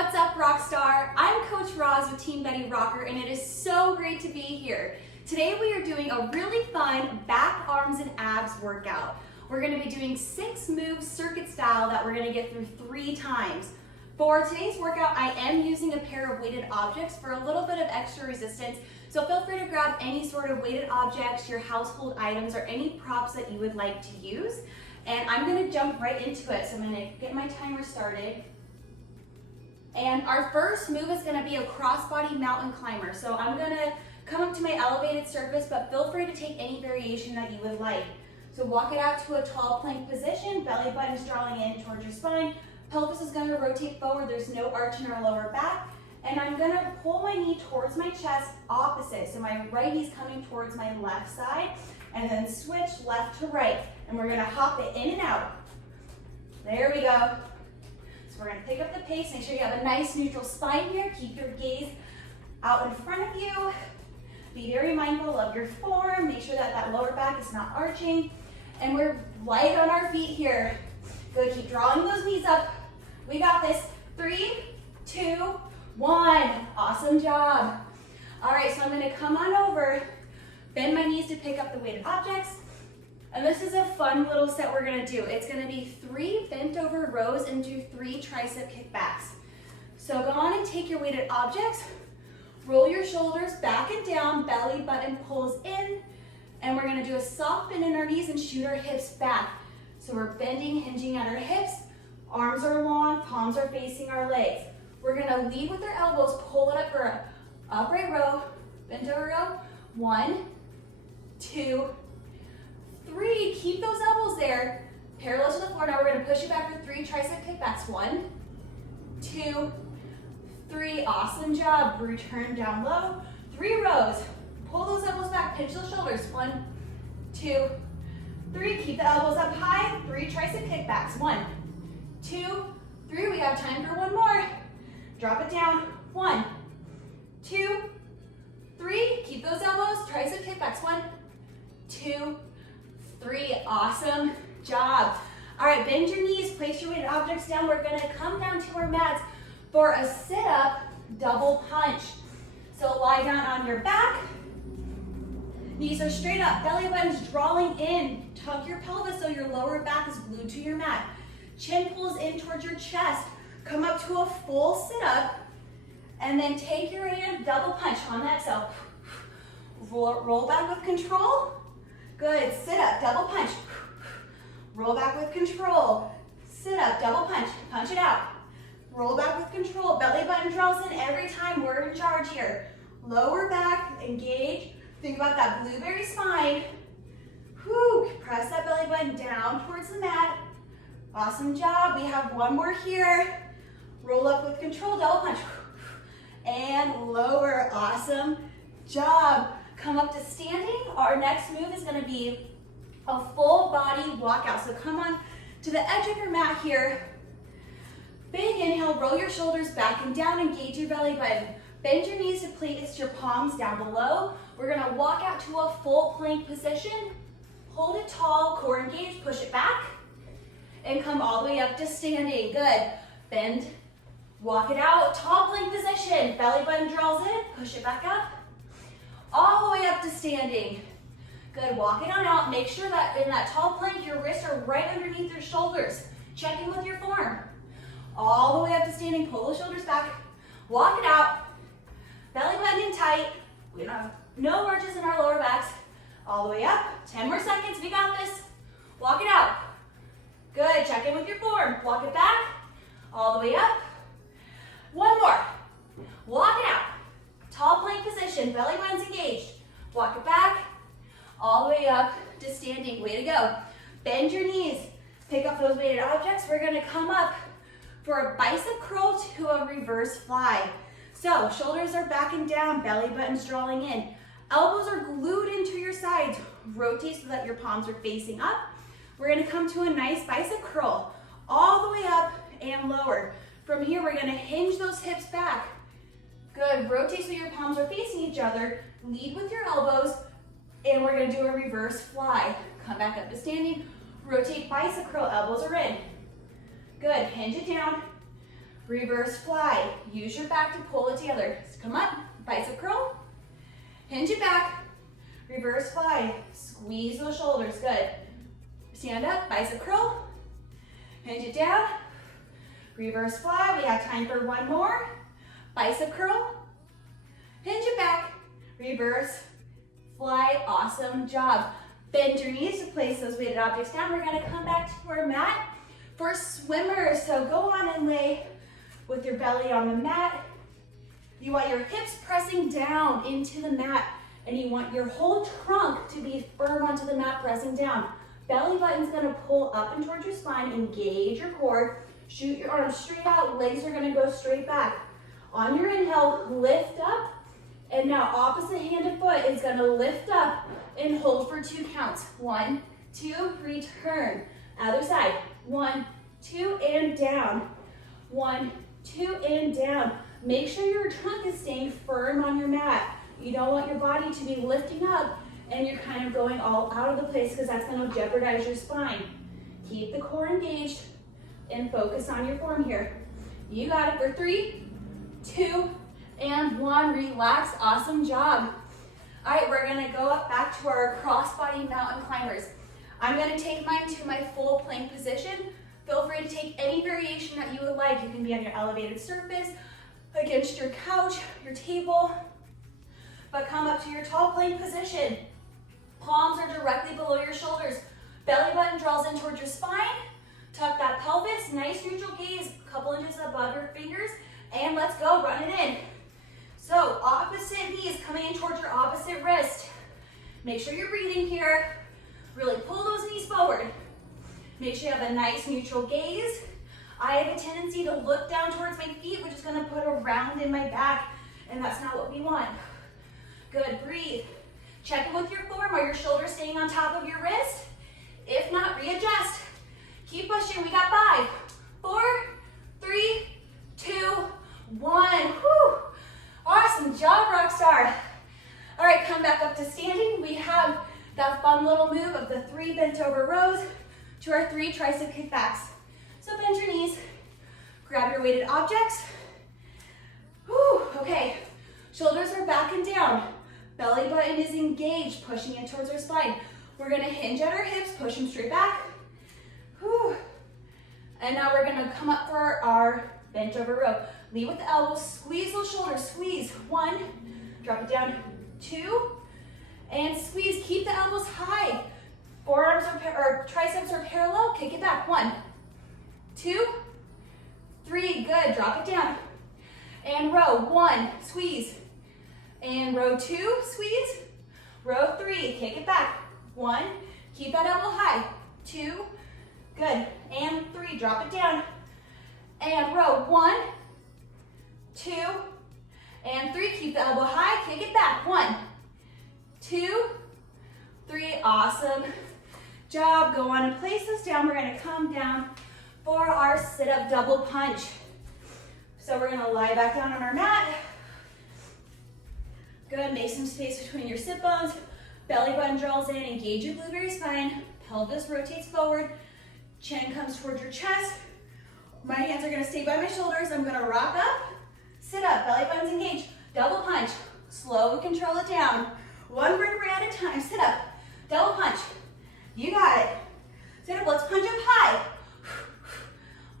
What's up, Rockstar? I'm Coach Roz with Team Betty Rocker, and it is so great to be here. Today we are doing a really fun back, arms, and abs workout. We're going to be doing 6 moves circuit style that we're going to get through 3 times. For today's workout, I am using a pair of weighted objects for a little bit of extra resistance, so feel free to grab any sort of weighted objects, your household items, or any props that you would like to use. And I'm going to jump right into it, so I'm going to get my timer started. And our first move is going to be a crossbody mountain climber. So I'm going to come up to my elevated surface, but feel free to take any variation that you would like. So walk it out to a tall plank position, belly button's drawing in towards your spine, pelvis is going to rotate forward, there's no arch in our lower back, and I'm going to pull my knee towards my chest opposite. So my right knee's coming towards my left side, and then switch left to right, and we're going to hop it in and out. There we go. So we're going to pick up the pace, make sure you have a nice neutral spine here, keep your gaze out in front of you. Be very mindful of your form, make sure that that lower back is not arching, and we're light on our feet here. Good, keep drawing those knees up. We got this. 3, 2, 1. Awesome job. All right, so I'm going to come on over, bend my knees to pick up the weighted objects, and this is a fun little set we're going to do. It's going to be 3 bent over rows and do 3 tricep kickbacks. So go on and take your weighted objects, roll your shoulders back and down, belly button pulls in, and we're going to do a soft bend in our knees and shoot our hips back. So we're bending, hinging at our hips, arms are long, palms are facing our legs. We're going to lead with our elbows, pull it up for an upright row, bent over row. 1, 2, 3. Keep those elbows there, parallel to the floor. Now we're going to push it back for 3 tricep kickbacks. 1, 2, 3. Awesome job. Return down low. 3 rows. Pull those elbows back, pinch those shoulders. 1, 2, 3. Keep the elbows up high. 3 tricep kickbacks. 1, 2, 3. We have time for 1 more. Drop it down. 1, 2, 3. Keep those elbows. Tricep kickbacks. 1, 2, 3. Awesome job. All right, bend your knees. Place your weighted objects down. We're going to come down to our mats for a sit-up double punch. So lie down on your back. Knees are straight up, belly button's drawing in. Tuck your pelvis so your lower back is glued to your mat. Chin pulls in towards your chest. Come up to a full sit-up, and then take your hand, double punch on that exhale. Roll back with control. Good, sit-up, double punch. Roll back with control. Sit-up, double punch, punch it out. Roll back with control. Belly button draws in every time. We're in charge here. Lower back, engage. Think about that blueberry spine. Whew. Press that belly button down towards the mat. Awesome job. We have 1 more here. Roll up with control, double punch. And lower. Awesome job. Come up to standing. Our next move is going to be a full body walkout. So come on to the edge of your mat here. Big inhale, roll your shoulders back and down, engage your belly button. Bend your knees to place your palms down below. We're gonna walk out to a full plank position. Hold it tall, core engaged, push it back, and come all the way up to standing. Good. Bend, walk it out, tall plank position. Belly button draws in, push it back up, all the way up to standing. Good, walk it on out. Make sure that in that tall plank, your wrists are right underneath your shoulders. Check in with your form. All the way up to standing, pull those shoulders back, walk it out, belly button in tight, we don't have no arches in our lower backs, all the way up, 10 more seconds, we got this, walk it out, good, check in with your form, walk it back, all the way up, 1 more, walk it out, tall plank position, belly button's engaged, walk it back, all the way up to standing, way to go, bend your knees, pick up those weighted objects, we're gonna come up for a bicep curl to a reverse fly. So shoulders are back and down, belly button's drawing in. Elbows are glued into your sides. Rotate so that your palms are facing up. We're gonna come to a nice bicep curl, all the way up and lower. From here, we're gonna hinge those hips back. Good, rotate so your palms are facing each other. Lead with your elbows, and we're gonna do a reverse fly. Come back up to standing, rotate bicep curl, elbows are in. Good, hinge it down, reverse fly. Use your back to pull it together. So come up, bicep curl, hinge it back, reverse fly. Squeeze those shoulders, good. Stand up, bicep curl, hinge it down, reverse fly. We have time for one more. Bicep curl, hinge it back, reverse fly. Awesome job. Bend your knees to place those weighted objects down. We're gonna come back to our mat for swimmers. So go on and lay with your belly on the mat. You want your hips pressing down into the mat, and you want your whole trunk to be firm onto the mat, pressing down. Belly button's gonna pull up and towards your spine, engage your core, shoot your arms straight out, legs are gonna go straight back. On your inhale, lift up, and now opposite hand and foot is gonna lift up and hold for 2 counts. 1, 2, return. Other side, 1, 2, and down. 1, 2, and down. Make sure your trunk is staying firm on your mat. You don't want your body to be lifting up and you're kind of going all out of the place because that's gonna jeopardize your spine. Keep the core engaged and focus on your form here. You got it for 3, 2, and 1. Relax, awesome job. All right, we're gonna go up back to our crossbody mountain climbers. I'm gonna take mine to my full plank position. Feel free to take any variation that you would like. You can be on your elevated surface, against your couch, your table, but come up to your tall plank position. Palms are directly below your shoulders. Belly button draws in towards your spine. Tuck that pelvis, nice neutral gaze, a couple inches above your fingers, and let's go, run it in. So opposite knees coming in towards your opposite wrist. Make sure you're breathing here. Really pull those knees forward. Make sure you have a nice neutral gaze. I have a tendency to look down towards my feet, which is gonna put a round in my back, and that's not what we want. Good, breathe. Check in with your form. Are your shoulders staying on top of your wrist? If not, readjust. Keep pushing, we got 5, 4, 3, 2, 1. Whew. Awesome job, Rockstar. All right, come back up to standing. We have that fun little move of the 3 bent over rows to our 3 tricep kickbacks. So bend your knees, grab your weighted objects. Whew, okay, shoulders are back and down. Belly button is engaged, pushing in towards our spine. We're gonna hinge at our hips, push them straight back. Whew. And now we're gonna come up for our bent over row. Lead with the elbows, squeeze those shoulders, squeeze. 1, drop it down, 2, and squeeze. Keep the elbows high. Forearms or triceps are parallel, kick it back. 1, 2, 3, good, drop it down. And row, 1, squeeze. And row 2, squeeze. Row 3, kick it back. 1, keep that elbow high. 2, good. And 3, drop it down. And row, 1, 2, and 3, keep the elbow high, kick it back. 1, 2, 3, awesome job. Go on and place this down. We're gonna come down for our sit-up double punch. So we're gonna lie back down on our mat. Good, make some space between your sit bones. Belly button draws in, engage your blueberry spine. Pelvis rotates forward. Chin comes towards your chest. My hands are gonna stay by my shoulders. I'm gonna rock up, sit up, belly button's engaged. Double punch, slow, control it down. 1 vertebrae at a time, sit up, double punch. You got it. Sit up, let's punch up high.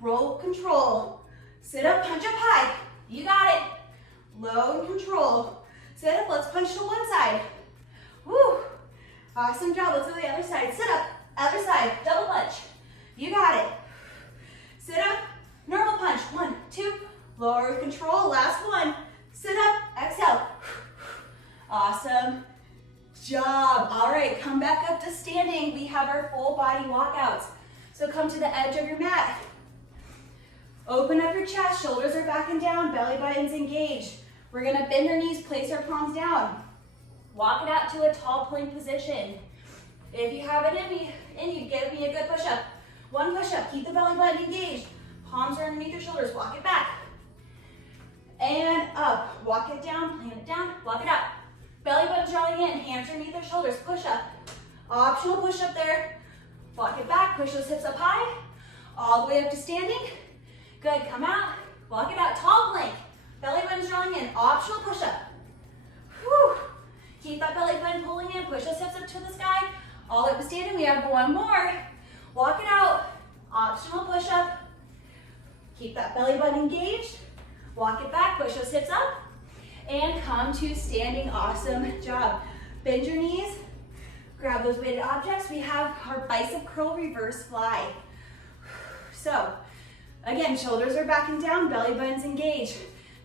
Roll, control. Sit up, punch up high. You got it. Low and control. Sit up, let's punch to one side. Woo. Awesome job, let's go to the other side. Sit up, other side, double punch. You got it. Sit up, normal punch. 1, 2, lower with control. Last one. Sit up, exhale. Awesome job. All right, come back up to standing. We have our full body walkouts. So come to the edge of your mat. Open up your chest, shoulders are back and down, belly button's engaged. We're gonna bend our knees, place our palms down. Walk it out to a tall plank position. If you have it in you, give me a good push-up. 1 push-up, keep the belly button engaged. Palms are underneath your shoulders, walk it back. And up, walk it down, plant it down, walk it out. Belly button drawing in, hands underneath their shoulders, push up. Optional push up there. Walk it back, push those hips up high. All the way up to standing. Good, come out, Walk it out, tall plank. Belly button's drawing in, optional push-up. Whew. Keep that belly button pulling in, push those hips up to the sky. All up to standing, we have one more. Walk it out, optional push-up. Keep that belly button engaged. Walk it back, push those hips up. And come to standing, awesome job. Bend your knees, grab those weighted objects. We have our bicep curl reverse fly. So, again, shoulders are back and down, belly button's engaged.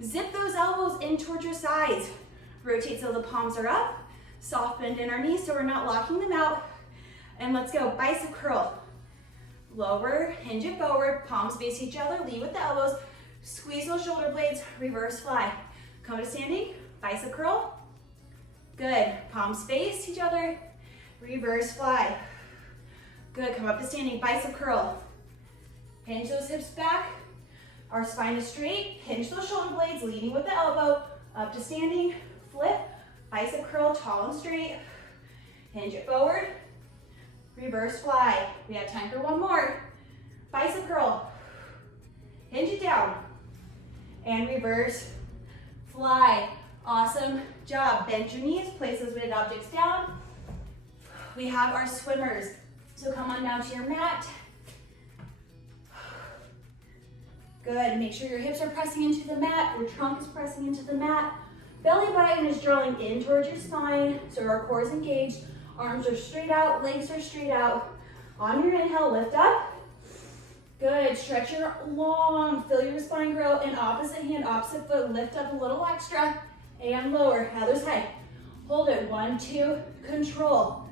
Zip those elbows in towards your sides. Rotate so the palms are up. Soft bend in our knees so we're not locking them out. And let's go, bicep curl. Lower, hinge it forward, palms face each other, lead with the elbows. Squeeze those shoulder blades, reverse fly. Come to standing, bicep curl. Good, palms face each other, reverse fly. Good, come up to standing, bicep curl. Hinge those hips back, our spine is straight, hinge those shoulder blades, leading with the elbow, up to standing, flip, bicep curl, tall and straight, hinge it forward, reverse fly. We have time for one more. Bicep curl, hinge it down, and reverse fly. Awesome job. Bend your knees, place those weighted objects down. We have our swimmers. So come on down to your mat. Good, make sure your hips are pressing into the mat, your trunk is pressing into the mat. Belly button is drawing in towards your spine, so our core is engaged. Arms are straight out, legs are straight out. On your inhale, lift up. Good, stretch your long, feel your spine grow, and opposite hand, opposite foot, lift up a little extra, and lower, other side. Hold it, 1, 2, control.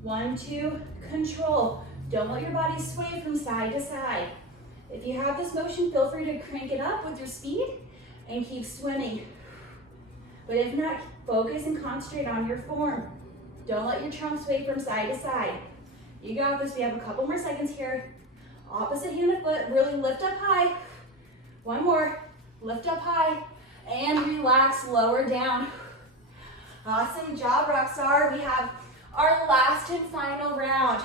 1, 2, control. Don't let your body sway from side to side. If you have this motion, feel free to crank it up with your speed and keep swimming. But if not, focus and concentrate on your form. Don't let your trunk sway from side to side. You got this, we have a couple more seconds here. Opposite hand and foot, really lift up high. One more, lift up high, and relax, lower down. Awesome job, Rockstar. We have our last and final round.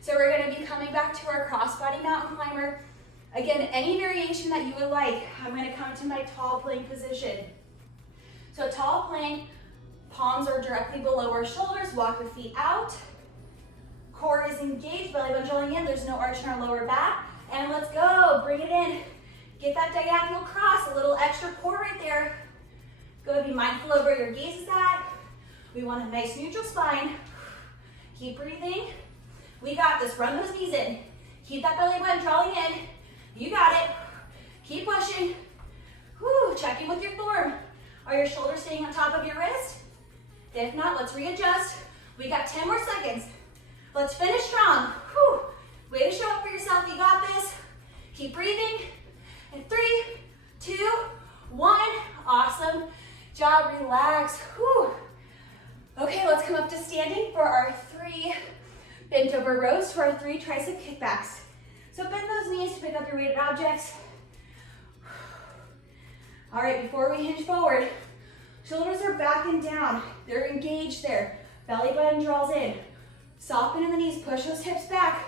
So we're gonna be coming back to our crossbody mountain climber. Again, any variation that you would like. I'm gonna come to my tall plank position. So tall plank, palms are directly below our shoulders, walk your feet out. Core is engaged, belly button drawing in, there's no arch in our lower back. And let's go, bring it in. Get that diagonal cross, a little extra core right there. Go, be mindful of where your gaze is at. We want a nice neutral spine. Keep breathing. We got this, run those knees in. Keep that belly button drawing in. You got it. Keep pushing. Whew, check in with your form. Are your shoulders staying on top of your wrist? If not, let's readjust. We got 10 more seconds. Let's finish strong. Whew. Way to show up for yourself, you got this. Keep breathing. And 3, 2, 1. Awesome job, relax. Whew. Okay, let's come up to standing for our 3 bent over rows for our 3 tricep kickbacks. So bend those knees to pick up your weighted objects. All right, before we hinge forward, shoulders are back and down. They're engaged there. Belly button draws in. Soften in the knees, push those hips back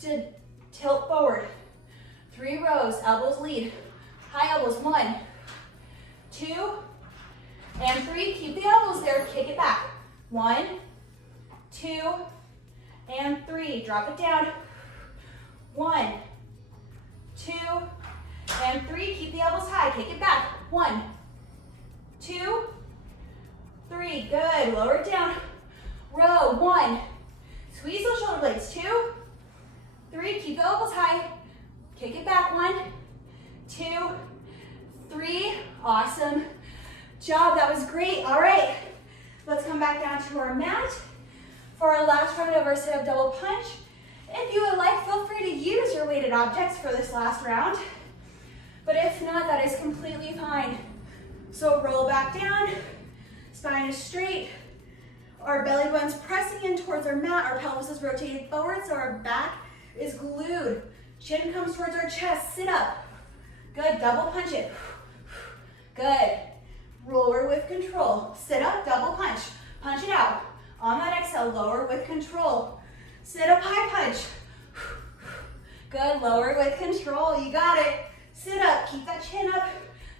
to tilt forward. 3 rows, elbows lead. High elbows, 1, 2, and 3. Keep the elbows there, kick it back. 1, 2, and 3. Drop it down. 1, 2, and 3. Keep the elbows high, kick it back. 1, 2, 3. Good, lower it down. Row, 1. Squeeze those shoulder blades. 2, 3. Keep the elbows high. Kick it back. 1, 2, 3. Awesome job. That was great. All right. Let's come back down to our mat for our last round of our sit-up double punch. If you would like, feel free to use your weighted objects for this last round. But if not, that is completely fine. So roll back down. Spine is straight. Our belly button's pressing in towards our mat. Our pelvis is rotated forward, so our back is glued. Chin comes towards our chest. Sit up. Good. Double punch it. Good. Lower with control. Sit up. Double punch. Punch it out. On that exhale, lower with control. Sit up, high punch. Good. Lower with control. You got it. Sit up, keep that chin up,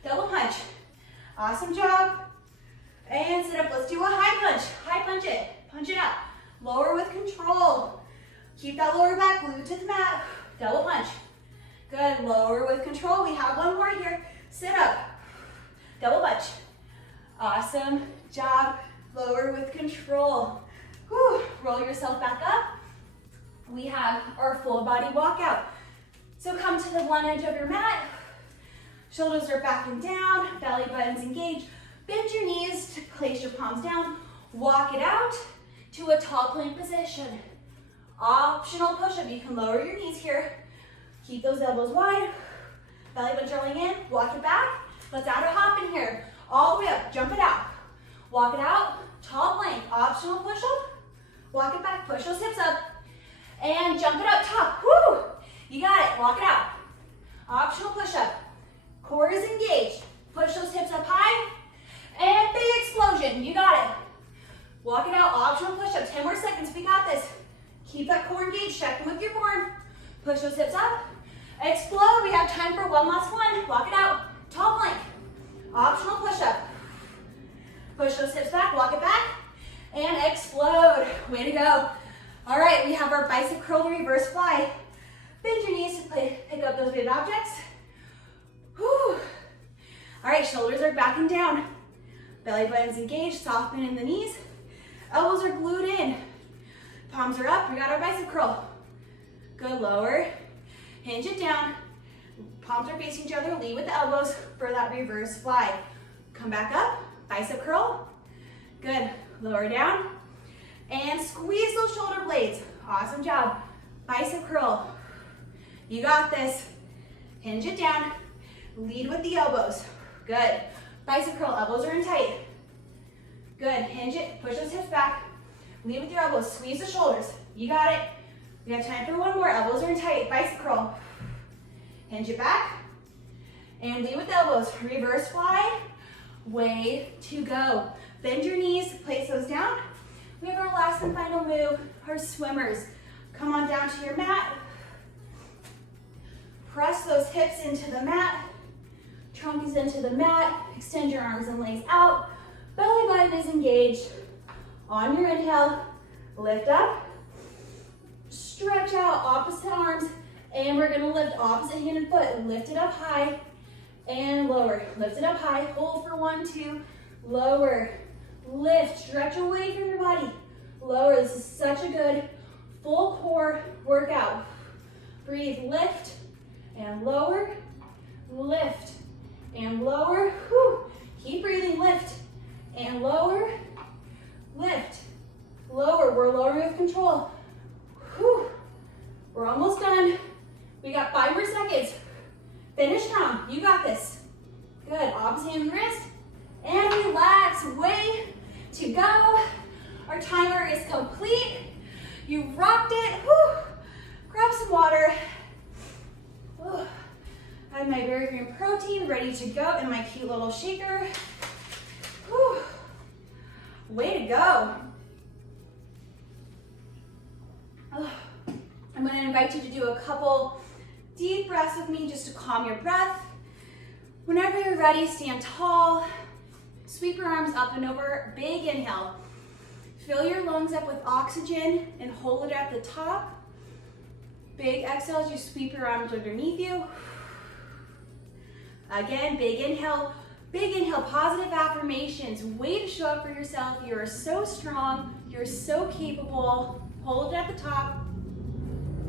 double punch. Awesome job. And sit up, let's do a high punch it, punch it up. Lower with control. Keep that lower back glued to the mat, double punch. Good, lower with control. We have one more here. Sit up, double punch. Awesome job, lower with control. Whew. Roll yourself back up. We have our full body walkout. So come to the one edge of your mat. Shoulders are back and down, belly buttons engaged. Bend your knees to place your palms down. Walk it out to a tall plank position. Optional push-up. You can lower your knees here. Keep those elbows wide. Belly button drilling in. Walk it back. Let's add a hop in here. All the way up. Jump it out. Walk it out. Tall plank. Optional push-up. Walk it back. Push those hips up. And jump it up top. Woo! You got it. Walk it out. Optional push-up. Core is engaged. Push those hips up high. And big explosion. You got it. Walk it out. Optional push-up. 10 more seconds. We got this. Keep that core engaged. Check in with your board. Push those hips up. Explode. We have time for one last one. Walk it out. Tall plank. Optional push-up. Push those hips back. Walk it back. And explode. Way to go. All right. We have our bicep curl to reverse fly. Bend your knees to pick up those weighted objects. Whew. All right. Shoulders are back and down. Belly button's engaged. Soften in the knees. Elbows are glued in. Palms are up. We got our bicep curl. Good, lower. Hinge it down. Palms are facing each other. Lead with the elbows for that reverse fly. Come back up. Bicep curl. Good. Lower down. And squeeze those shoulder blades. Awesome job. Bicep curl. You got this. Hinge it down. Lead with the elbows. Good. Bicep curl. Elbows are in tight. Good. Hinge it. Push those hips back. Lead with your elbows. Squeeze the shoulders. You got it. We have time for one more. Elbows are in tight. Bicep curl. Hinge it back. And lead with the elbows. Reverse fly. Way to go. Bend your knees. Place those down. We have our last and final move. Our swimmers. Come on down to your mat. Press those hips into the mat. Trunk is into the mat. Extend your arms and legs out. Belly button is engaged. On your inhale, lift up, stretch out opposite arms, and we're gonna lift opposite hand and foot. Lift it up high and lower. Lift it up high, hold for 1, 2, lower. Lift, stretch away from your body. Lower, this is such a good full core workout. Breathe, lift and lower, lift and lower. Whew. Keep breathing, lift and lower. Lift, lower, we're lowering with control. Whew. We're almost done. We got 5 more seconds. Finish strong, you got this. Good, opposite hand and wrist. And relax, way to go. Our timer is complete. You rocked it. Whew. Grab some water. Whew. I have my Berry Green protein ready to go in my cute little shaker. Whew. Way to go. I'm going to invite you to do a couple deep breaths with me just to calm your breath. Whenever you're ready, stand tall. Sweep your arms up and over. Big inhale. Fill your lungs up with oxygen and hold it at the top. Big exhale as you sweep your arms underneath you. Again, big inhale. Big inhale, positive affirmations. Way to show up for yourself. You are so strong. You're so capable. Hold it at the top.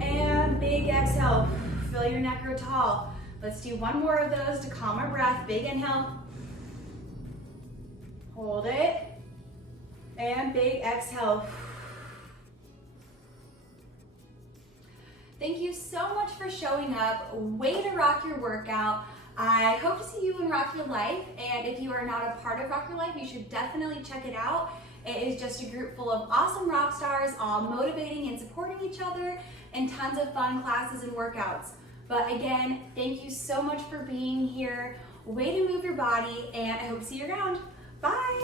And big exhale. Fill your neck or tall. Let's do one more of those to calm our breath. Big inhale. Hold it. And big exhale. Thank you so much for showing up. Way to rock your workout. I hope to see you in Rock Your Life, and if you are not a part of Rock Your Life, you should definitely check it out. It is just a group full of awesome rock stars, all motivating and supporting each other, and tons of fun classes and workouts. But again, thank you so much for being here. Way to move your body, and I hope to see you around. Bye!